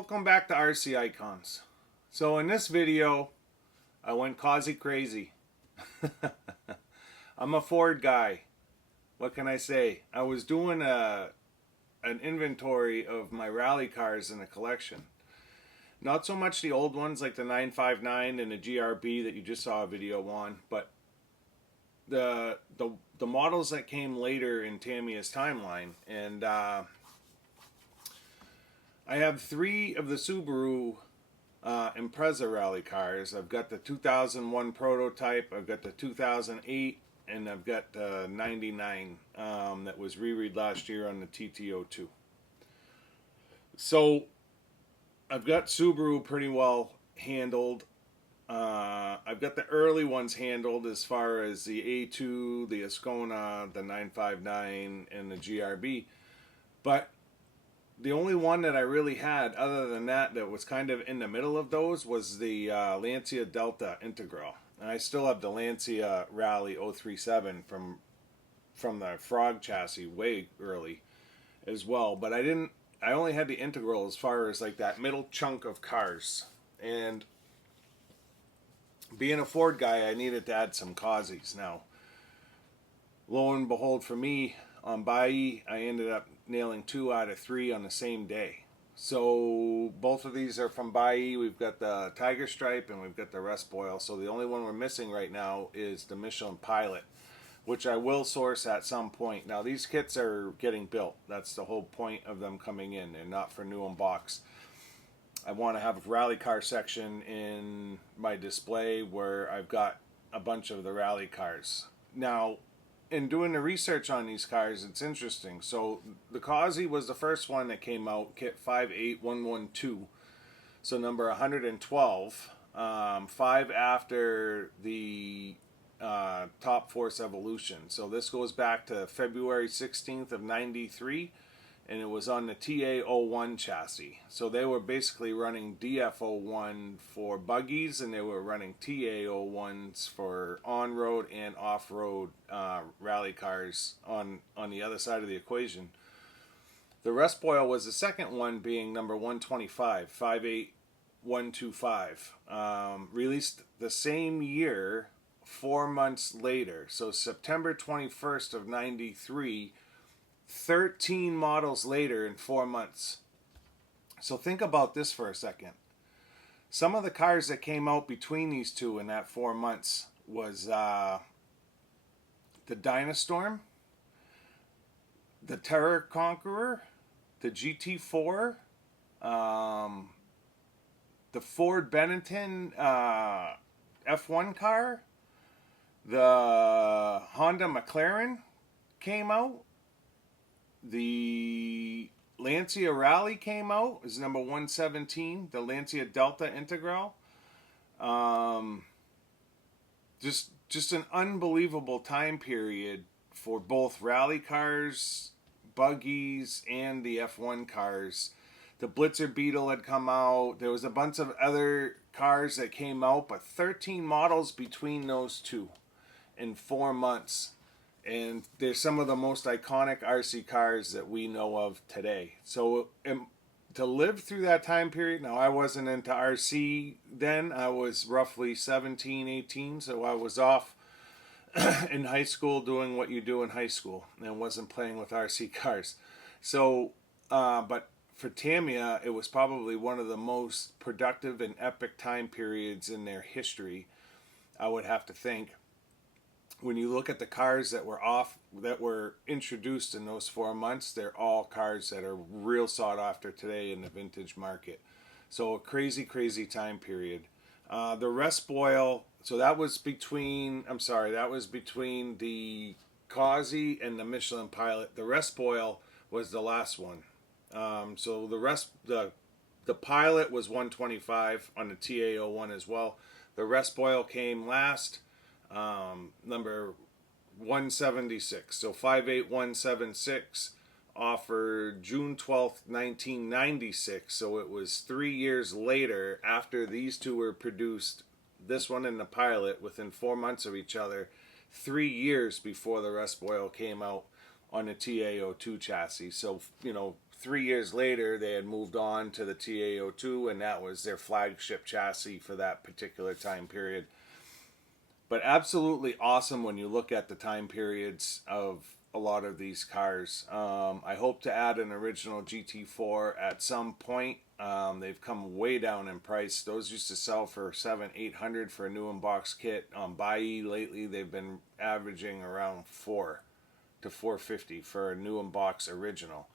Welcome back to RC Icons. So in this video, I went causey crazy. I'm a Ford guy. What can I say? I was doing an inventory of my rally cars in the collection. Not so much the old ones like the 959 and the GRB that you just saw a video on, but the models that came later in Tamiya's timeline. And I have three of the Subaru Impreza rally cars. I've got the 2001 prototype, I've got the 2008, and I've got the 99 that was reread last year on the TT02. So I've got Subaru pretty well handled. I've got the early ones handled as far as the A2, the Ascona, the 959, and the GRB. But the only one that I really had, other than that was kind of in the middle of those, was the Lancia Delta Integral. And I still have the Lancia Rally 037 from the Frog chassis way early as well. But I only had the Integral as far as like that middle chunk of cars. And being a Ford guy, I needed to add some causies. Now, lo and behold, for me, on Bai, I ended up nailing 2 out of 3 on the same day. So both of these are from Bai. We've got the Tiger Stripe and we've got the Rest Boil. So the only one we're missing right now is the Michelin Pilot, which I will source at some point. Now these kits are getting built. That's the whole point of them coming in. They're not for new unbox. I want to have a rally car section in my display where I've got a bunch of the rally cars. Now, in doing the research on these cars, it's interesting. So the Causey was the first one that came out, kit 58112, so number 112, 5 after the Top Force Evolution. So this goes back to February 16th of 93, and it was on the TA01 chassis. So they were basically running DF01 for buggies, and they were running TA01s for on-road and off-road rally cars on the other side of the equation. The Rest Boil was the second one, being number 125, 58125. Released the same year, 4 months later. So September 21st of 93, 13 models later in 4 months. So think about this for a second. Some of the cars that came out between these two in that 4 months was the Dynastorm, the Terror Conqueror, the GT4, the Ford Benetton F1 car, the Honda McLaren came out. The Lancia Rally came out, is number 117, the Lancia Delta Integral. Just an unbelievable time period for both rally cars, buggies, and the F1 cars. The Blitzer Beetle had come out. There was a bunch of other cars that came out, but 13 models between those two in 4 months. And they're some of the most iconic RC cars that we know of today. So to live through that time period, now I wasn't into RC then. I was roughly 17, 18, so I was off in high school doing what you do in high school and wasn't playing with RC cars. So, but for Tamiya, it was probably one of the most productive and epic time periods in their history, I would have to think. When you look at the cars that were introduced in those 4 months, they're all cars that are real sought after today in the vintage market. So a crazy, crazy time period. The Rest Boil, so that was between the Causey and the Michelin Pilot. The Rest Boil was the last one. So the Pilot was 125 on the TA01 as well. The Rest Boil came last. Number 176, so 58176, offered June 12th, 1996, so it was 3 years later after these two were produced, this one and the Pilot, within 4 months of each other, 3 years before the Rest Boil came out on the TA02 chassis. So, 3 years later, they had moved on to the TA02, and that was their flagship chassis for that particular time period. But absolutely awesome when you look at the time periods of a lot of these cars. I hope to add an original GT4 at some point. They've come way down in price. Those used to sell for $700-800 for a new unbox kit. On Buy lately, they've been averaging around $400 to $450 for a new unbox original.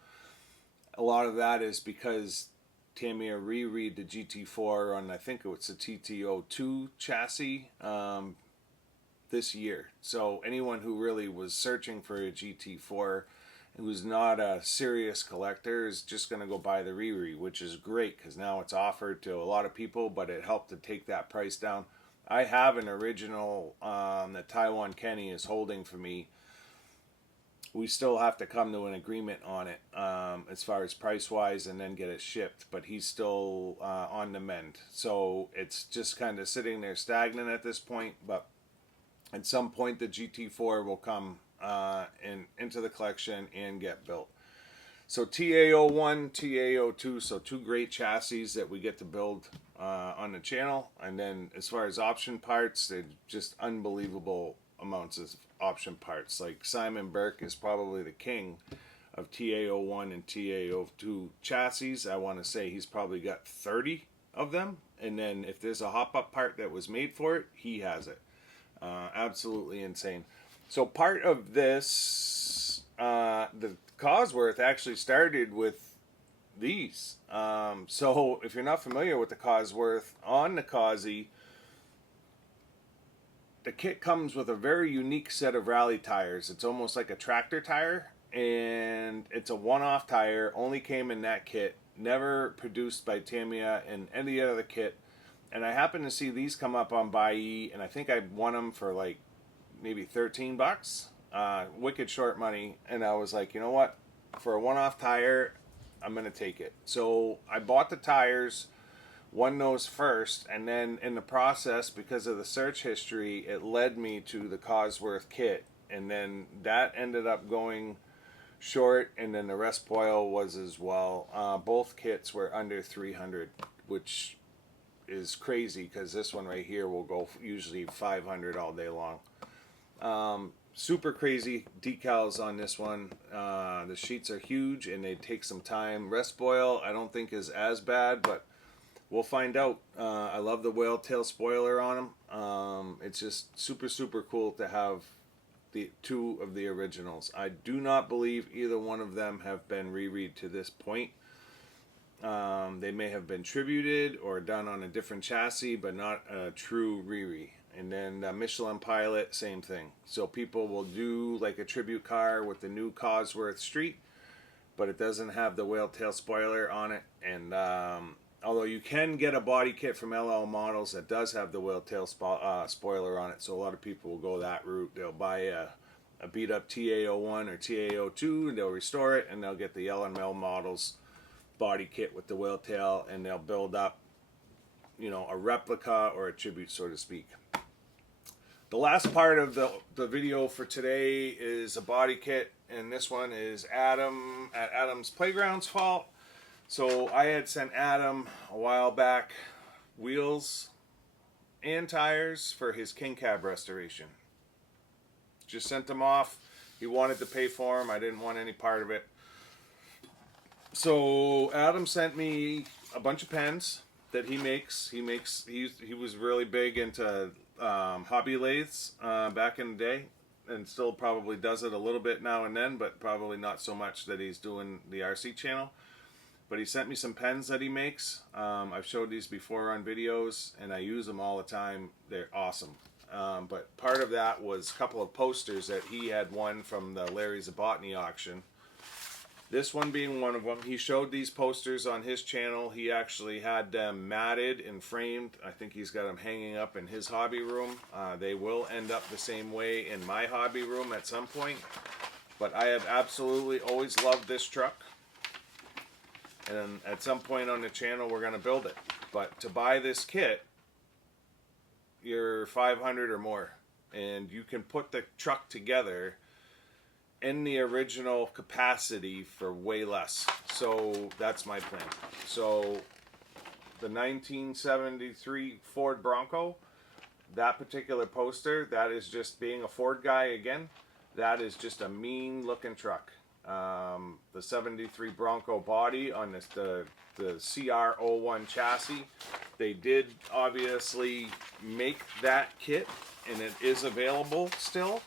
A lot of that is because Tamiya reread the GT4 on, I think it was the TT02 chassis this year. So anyone who really was searching for a GT4 who's not a serious collector is just going to go buy the reread, which is great because now it's offered to a lot of people, but it helped to take that price down. I have an original that Taiwan Kenny is holding for me. We still have to come to an agreement on it as far as price-wise and then get it shipped. But he's still on the mend. So it's just kind of sitting there stagnant at this point. But at some point, the GT4 will come into the collection and get built. So TA01, TA02, so two great chassis that we get to build on the channel. And then as far as option parts, they're just unbelievable amounts of option parts. Like Simon Burke is probably the king of TA01 and TA02 chassis. I want to say he's probably got 30 of them. And then if there's a hop-up part that was made for it, he has it. Absolutely insane. So part of this, the Cosworth actually started with these. So if you're not familiar with the Cosworth, on the Cosy, the kit comes with a very unique set of rally tires. It's almost like a tractor tire, and it's a one-off tire, only came in that kit, never produced by Tamiya in any other kit. And I happened to see these come up on Buy, and I think I won them for like maybe $13. Wicked short money. And I was like, you know what? For a one-off tire, I'm going to take it. So I bought the tires, won those first, and then in the process, because of the search history, it led me to the Cosworth kit. And then that ended up going short, and then the rest spoil was as well. Both kits were under $300, which is crazy because this one right here will go usually $500 all day long. Super crazy decals on this one. The sheets are huge and they take some time. Rest spoil I don't think is as bad, but we'll find out. I love the whale tail spoiler on them. It's just super cool to have the two of the originals. I do not believe either one of them have been reread to this point. They may have been tributed or done on a different chassis, but not a true re-re. And then Michelin Pilot, same thing. So people will do like a tribute car with the new Cosworth Street, but it doesn't have the whale tail spoiler on it. And although you can get a body kit from LL Models that does have the whale tail spoiler on it, so a lot of people will go that route. They'll buy a beat up TA01 or TA02, and they'll restore it, and they'll get the LL Models body kit with the whale tail, and they'll build up, you know, a replica or a tribute, so to speak. The last part of the video for today is a body kit, and this one is Adam at Adam's Playground's fault. So I had sent Adam a while back wheels and tires for his King Cab restoration. Just sent them off. He wanted to pay for them. I didn't want any part of it. So Adam sent me a bunch of pens that he makes. He was really big into hobby lathes back in the day, and still probably does it a little bit now and then, but probably not so much that he's doing the RC channel. But he sent me some pens that he makes. I've showed these before on videos, and I use them all the time. They're awesome. But part of that was a couple of posters that he had won from the Larry Zabotny auction. This one being one of them. He showed these posters on his channel. He actually had them matted and framed. I think he's got them hanging up in his hobby room. They will end up the same way in my hobby room at some point. But I have absolutely always loved this truck. And at some point on the channel, we're going to build it. But to buy this kit, you're $500 or more. And you can put the truck together in the original capacity for way less. So that's my plan. So the 1973 Ford Bronco, that particular poster, that is just being a Ford guy again. That is just a mean looking truck. The 73 Bronco body on the CR01 chassis. They did obviously make that kit, and it is available still.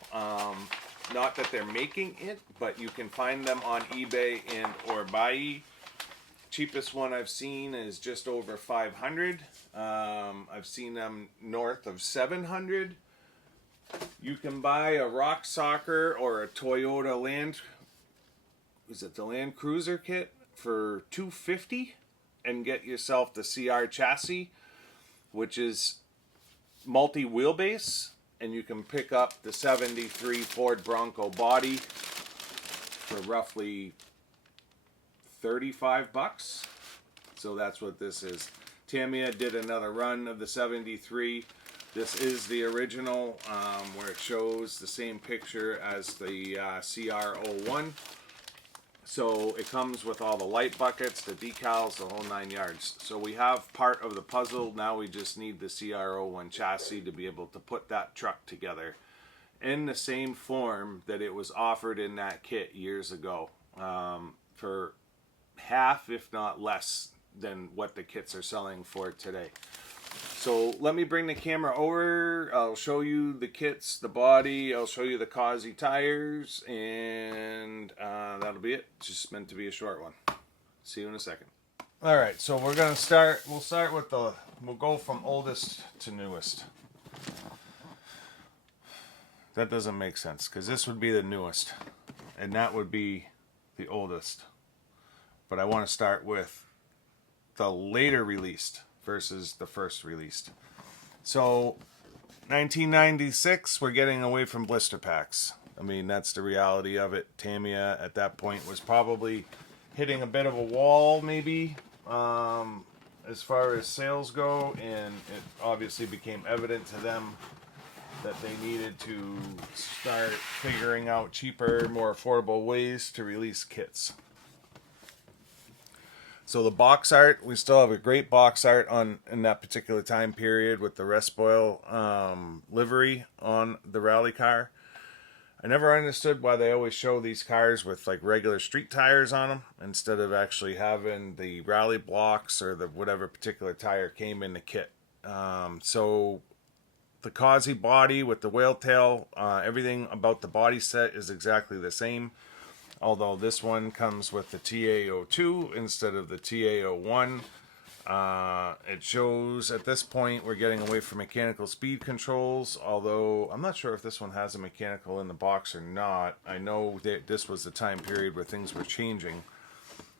Not that they're making it, but you can find them on eBay and or Buy. Cheapest one I've seen is just over 500. I've seen them north of 700. You can buy a Rock Soccer or a Toyota the Land Cruiser kit for $250 and get yourself the CR chassis, which is multi-wheelbase, and you can pick up the 73 Ford Bronco body for roughly $35. So that's what this is. Tamiya did another run of the 73. This is the original, where it shows the same picture as the CR01. So it comes with all the light buckets, the decals, the whole 9 yards. So we have part of the puzzle. Now we just need the CR01 chassis to be able to put that truck together in the same form that it was offered in that kit years ago, for half, if not less, than what the kits are selling for today. So let me bring the camera over. I'll show you the kits, the body. I'll show you the Causey tires, and that'll be it. It's just meant to be a short one. See you in a second. All right, so we're gonna start. We'll start with we'll go from oldest to newest. That doesn't make sense because this would be the newest, and that would be the oldest. But I want to start with the later released versus the first released. So 1996, we're getting away from blister packs. I mean, that's the reality of it. Tamiya at that point was probably hitting a bit of a wall, maybe, as far as sales go, and it obviously became evident to them that they needed to start figuring out cheaper, more affordable ways to release kits. So the box art, we still have a great box art in that particular time period with the Respoil livery on the rally car. I never understood why they always show these cars with like regular street tires on them instead of actually having the rally blocks or the whatever particular tire came in the kit. So the Causey body with the whale tail, everything about the body set is exactly the same. Although this one comes with the TA02 instead of the TA01. It shows at this point we're getting away from mechanical speed controls, although I'm not sure if this one has a mechanical in the box or not. I know that this was the time period where things were changing.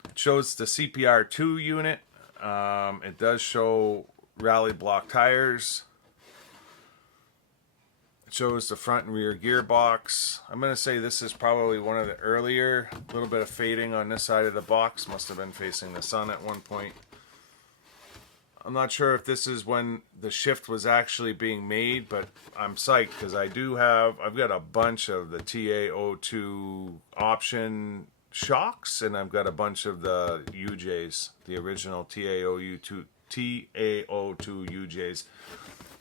It shows the CPR2 unit. It does show rally block tires. It shows the front and rear gearbox. I'm going to say this is probably one of the earlier. A little bit of fading on this side of the box. Must have been facing the sun at one point. I'm not sure if this is when the shift was actually being made, but I'm psyched because I've got a bunch of the TA02 option shocks, and I've got a bunch of the UJs, the original TA02 UJs.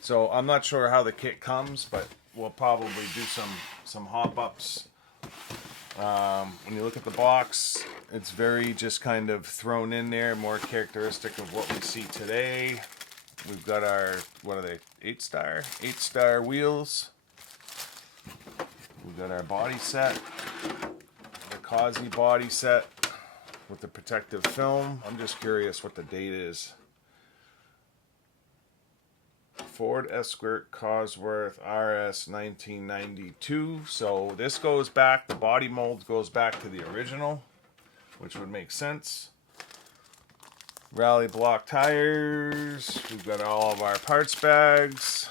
So I'm not sure how the kit comes, but we'll probably do some hop-ups. When you look at the box, it's very just kind of thrown in there, more characteristic of what we see today. We've got our, what are they, 8-star wheels. We've got our body set, the Causey body set with the protective film. I'm just curious what the date is. Ford RS Cosworth RS 1992. So this goes back, the body mold goes back to the original, which would make sense. Rally block tires. We've got all of our parts bags.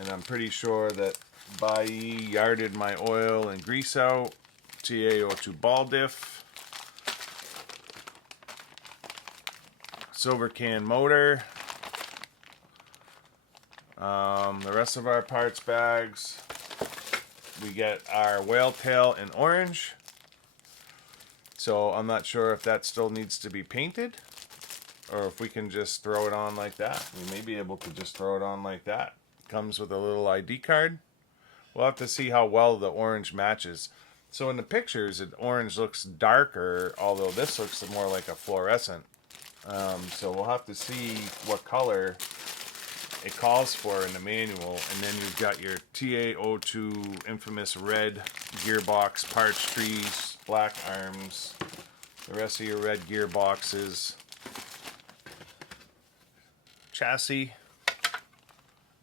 And I'm pretty sure that Buy yarded my oil and grease out. TA02 ball diff. Silver can motor. The rest of our parts bags. we get our whale tail in orange. So I'm not sure if that still needs to be painted or if we can just throw it on like that. We may be able to just throw it on like that. Comes with a little ID card. We'll have to see how well the orange matches. So in the pictures, the orange looks darker, although this looks more like a fluorescent. So we'll have to see what color it calls for in the manual. And then you've got your TA02 infamous red gearbox, parts trees, black arms, the rest of your red gearboxes, chassis,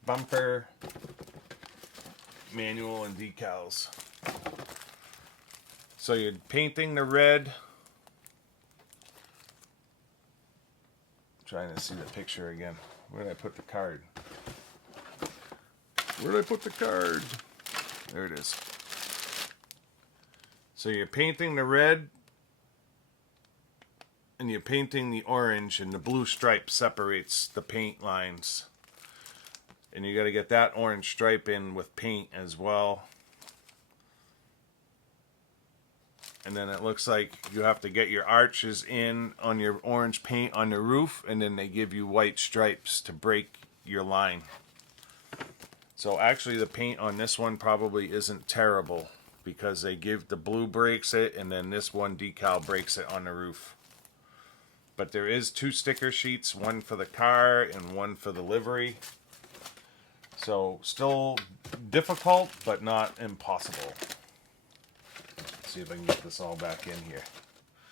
bumper, manual, and decals. So you're painting the red. Trying to see the picture again. Where did I put the card? Where did I put the card? There it is. So you're painting the red and you're painting the orange, and the blue stripe separates the paint lines. And you got to get that orange stripe in with paint as well. And then it looks like you have to get your arches in on your orange paint on the roof, and then they give you white stripes to break your line. So actually the paint on this one probably isn't terrible, because they give the blue breaks it, and then this one decal breaks it on the roof. But there is 2 sticker sheets, one for the car and one for the livery. So still difficult, but not impossible. See if I can get this all back in here.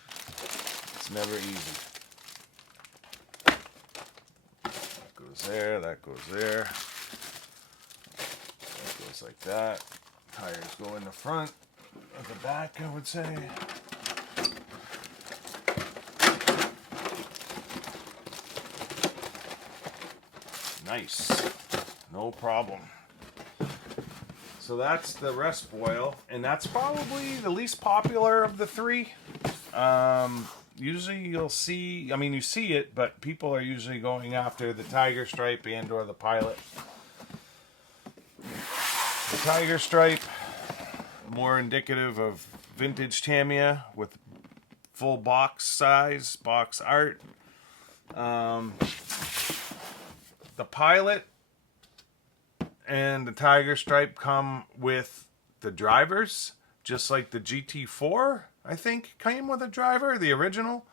It's never easy. That goes there, that goes there. That goes like that. Tires go in the front, or the back, I would say. Nice. No problem. So that's the rest foil, and that's probably the least popular of the 3. Usually you'll see, I mean you see it, but people are usually going after the tiger stripe and or the pilot. The tiger stripe, more indicative of vintage Tamiya with full box size, box art. The pilot and the tiger stripe come with the drivers, just like the GT4, I think, came with a driver, the original.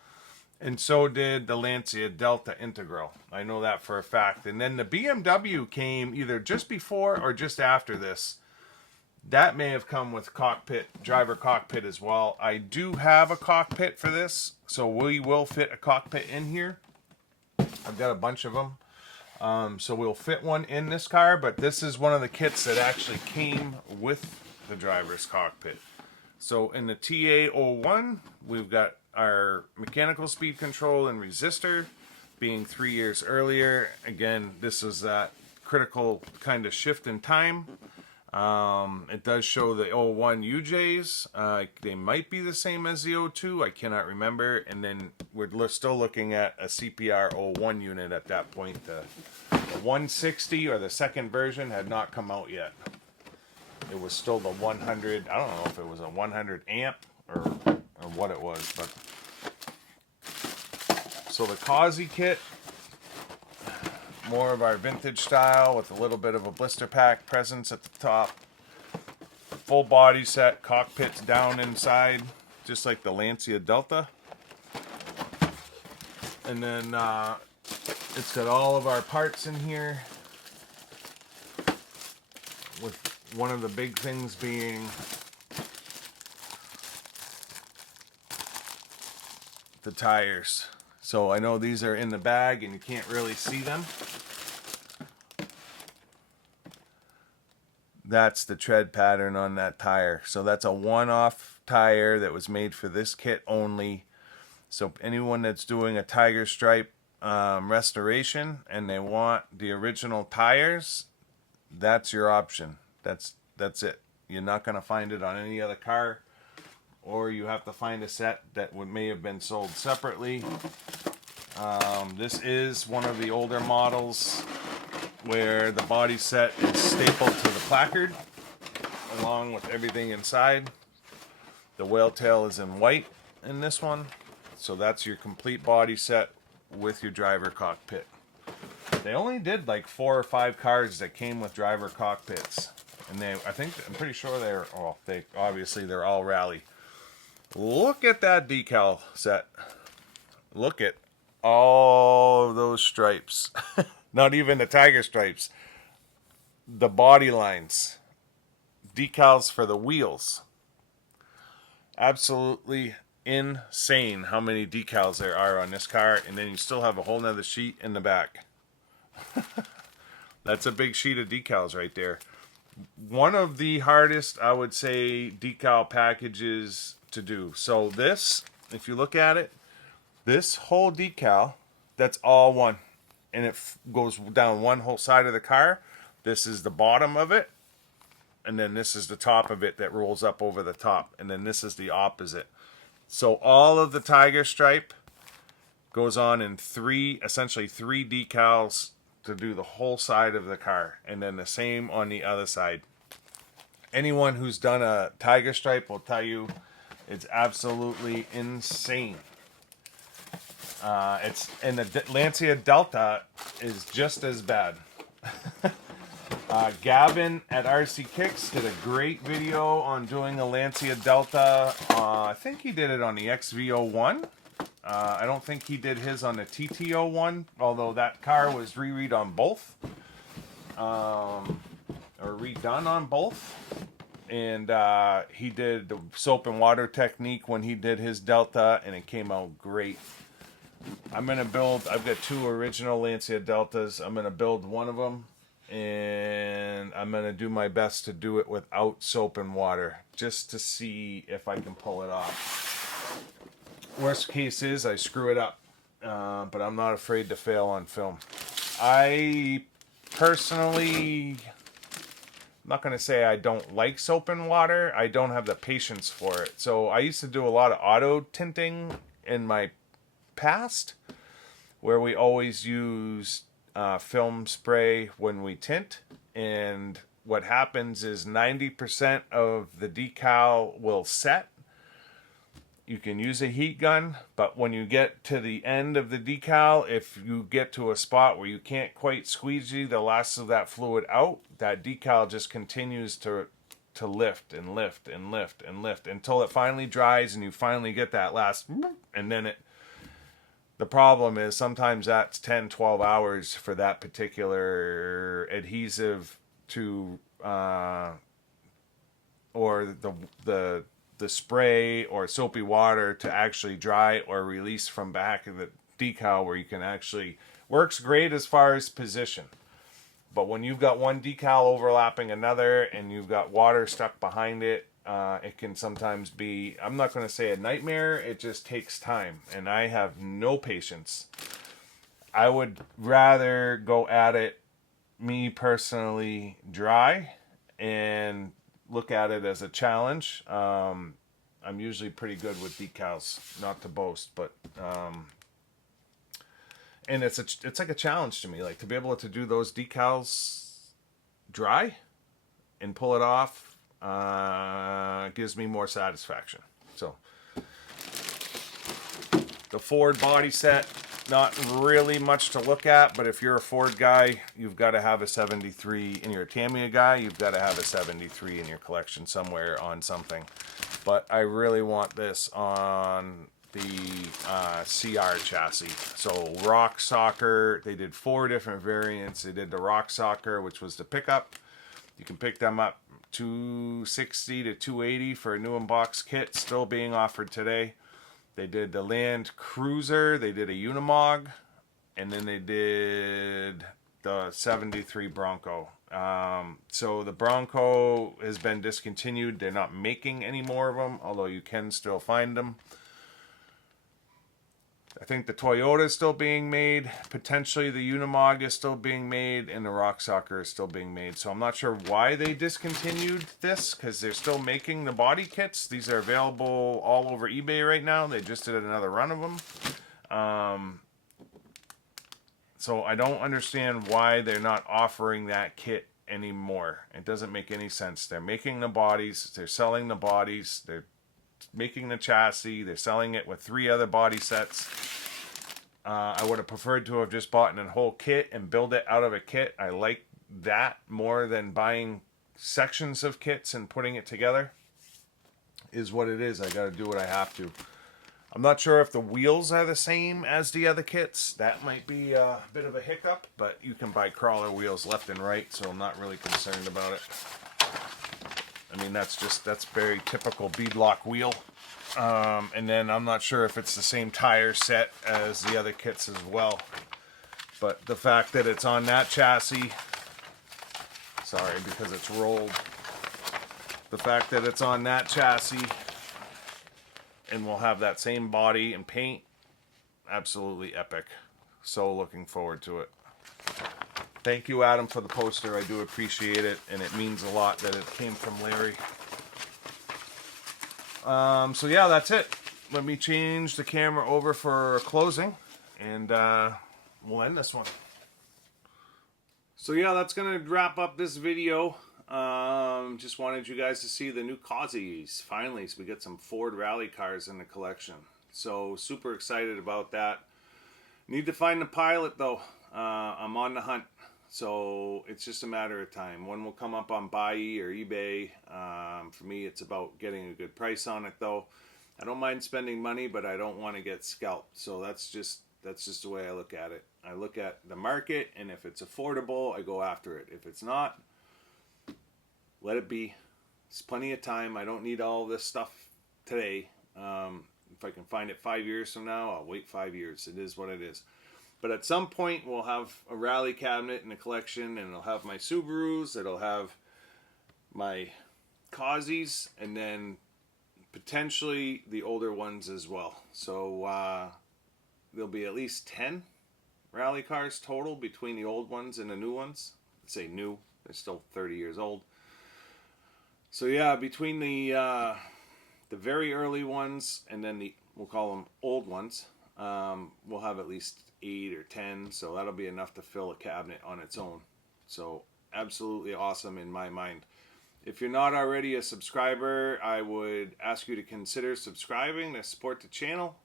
And so did the Lancia Delta Integral. I know that for a fact. And then the BMW came either just before or just after this. That may have come with cockpit, driver cockpit as well. I do have a cockpit for this, so we will fit a cockpit in here. I've got a bunch of them. So we'll fit one in this car, but this is one of the kits that actually came with the driver's cockpit. So in the TA01, we've got our mechanical speed control and resistor being 3 years earlier. Again, this is that critical kind of shift in time. It does show the 01 UJs. They might be the same as the 02. I cannot remember. And then we're still looking at a CPR 01 unit at that point. The 160 or the second version had not come out yet. It was still the 100. I don't know if it was a 100 amp or what it was. But so the Causey kit, more of our vintage style with a little bit of a blister pack presence at the top. Full body set, cockpits down inside, just like the Lancia Delta. And then it's got all of our parts in here, with one of the big things being the tires. So I know these are in the bag and you can't really see them. That's the tread pattern on that tire. So that's a one-off tire that was made for this kit only. So anyone that's doing a tiger stripe restoration and they want the original tires, that's your option. That's it. You're not going to find it on any other car, or you have to find a set that may have been sold separately. This is one of the older models where the body set is stapled to the placard. along with everything inside. The whale tail is in white in this one, so that's your complete body set with your driver cockpit. They only did like 4 or 5 cars that came with driver cockpits, and I'm pretty sure they're all rally. Look at that decal set. Look at all of those stripes. Not even the tiger stripes. The body lines. Decals for the wheels. Absolutely insane how many decals there are on this car, and then you still have a whole nother sheet in the back. That's a big sheet of decals right there. One of the hardest, I would say, decal packages to do. So this, if you look at it, this whole decal, that's all one. And it goes down one whole side of the car. This is the bottom of it. And then this is the top of it that rolls up over the top. And then this is the opposite. So all of the tiger stripe goes on in essentially three decals to do the whole side of the car. And then the same on the other side. Anyone who's done a tiger stripe will tell you it's absolutely insane. The Lancia Delta is just as bad. Gavin at RC Kicks did a great video on doing a Lancia Delta. I think he did it on the XV01. I don't think he did his on the TT01, although that car was redone on both. Or redone on both. And he did the soap and water technique when he did his Delta, and it came out great. I've got 2 original Lancia Deltas. I'm going to build one of them, and I'm going to do my best to do it without soap and water, just to see if I can pull it off. Worst case is I screw it up, but I'm not afraid to fail on film. I personally, I'm not going to say I don't like soap and water. I don't have the patience for it. So I used to do a lot of auto tinting in my past, where we always use film spray when we tint, and what happens is 90% of the decal will set. You can use a heat gun, but when you get to the end of the decal, if you get to a spot where you can't quite squeegee the last of that fluid out, that decal just continues to lift and lift and lift and lift until it finally dries and you finally get that last, and then the problem is sometimes that's 10, 12 hours for that particular adhesive to, or the spray or soapy water to actually dry or release from back of the decal, where you can actually, works great as far as position. But when you've got one decal overlapping another and you've got water stuck behind it, it can sometimes be, I'm not going to say a nightmare, it just takes time. And I have no patience. I would rather go at it, me personally, dry and look at it as a challenge. I'm usually pretty good with decals, not to boast, but and it's like a challenge to me, like to be able to do those decals dry and pull it off. Gives me more satisfaction. So the Ford body set, not really much to look at, but if you're a Ford guy, you've got to have a 73, and you're a Tamiya guy, you've got to have a 73 in your collection somewhere on something. But I really want this on the CR chassis. So Rock Soccer, they did 4 different variants. They did the Rock Soccer, which was the pickup. You can pick them up $260 to $280 for a new unbox kit, still being offered today. They did the Land Cruiser, they did a Unimog, and then they did the 73 Bronco. So the Bronco has been discontinued. They're not making any more of them, although you can still find them. I think the Toyota is still being made. Potentially the Unimog is still being made, and the Rock Soccer is still being made. So I'm not sure why they discontinued this, because they're still making the body kits. These are available all over eBay right now. They just did another run of them. So I don't understand why they're not offering that kit anymore. It doesn't make any sense. They're making the bodies, they're selling the bodies, they're making the chassis, they're selling it with 3 other body sets. I would have preferred to have just bought a whole kit and build it out of a kit. I like that more than buying sections of kits and putting it together. Is what it is. I got to do what I have to. I'm not sure if the wheels are the same as the other kits. That might be a bit of a hiccup, but you can buy crawler wheels left and right, so I'm not really concerned about it. I mean, that's very typical beadlock wheel. And then I'm not sure if it's the same tire set as the other kits as well. But the fact that it's on that chassis, sorry, because it's rolled. The fact that it's on that chassis and we'll have that same body and paint, absolutely epic. So looking forward to it. Thank you, Adam, for the poster. I do appreciate it, and it means a lot that it came from Larry. So yeah, that's it. Let me change the camera over for closing, and we'll end this one. So yeah, that's gonna wrap up this video. Just wanted you guys to see the new Cosworths. Finally, so we get some Ford rally cars in the collection. So super excited about that. Need to find the pilot though. I'm on the hunt. So it's just a matter of time. One will come up on Buy or eBay. For me, it's about getting a good price on it though. I don't mind spending money, but I don't want to get scalped. So that's just the way I look at it. I look at the market, and if it's affordable, I go after it. If it's not, let it be. There's plenty of time. I don't need all this stuff today. If I can find it 5 years from now, I'll wait 5 years. It is what it is. But at some point, we'll have a rally cabinet in the collection, and it'll have my Subarus, it'll have my Cosworths, and then potentially the older ones as well. So there'll be at least 10 rally cars total between the old ones and the new ones. I'd say new. They're still 30 years old. So yeah, between the very early ones and then we'll call them old ones, we'll have at least 8 or 10. So that'll be enough to fill a cabinet on its own. So absolutely awesome in my mind. If you're not already a subscriber, I would ask you to consider subscribing to support the channel.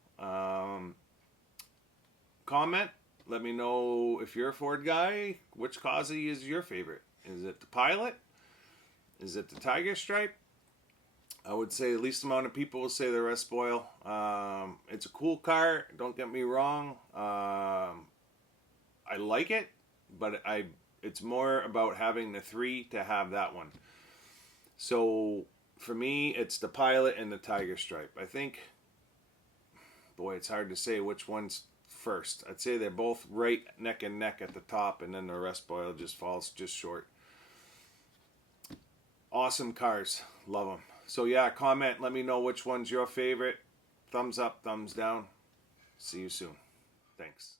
Comment. Let me know if you're a Ford guy, which Cosworth is your favorite. Is it the Pilot? Is it the Tiger Stripe? I would say the least amount of people will say the RS Spoil. It's a cool car, don't get me wrong. I like it, but it's more about having the 3 to have that one. So for me, it's the Pilot and the Tiger Stripe. I think, boy, it's hard to say which one's first. I'd say they're both right neck and neck at the top, and then the RS Spoil just falls just short. Awesome cars. Love them. So yeah, comment. Let me know which one's your favorite. Thumbs up, thumbs down. See you soon. Thanks.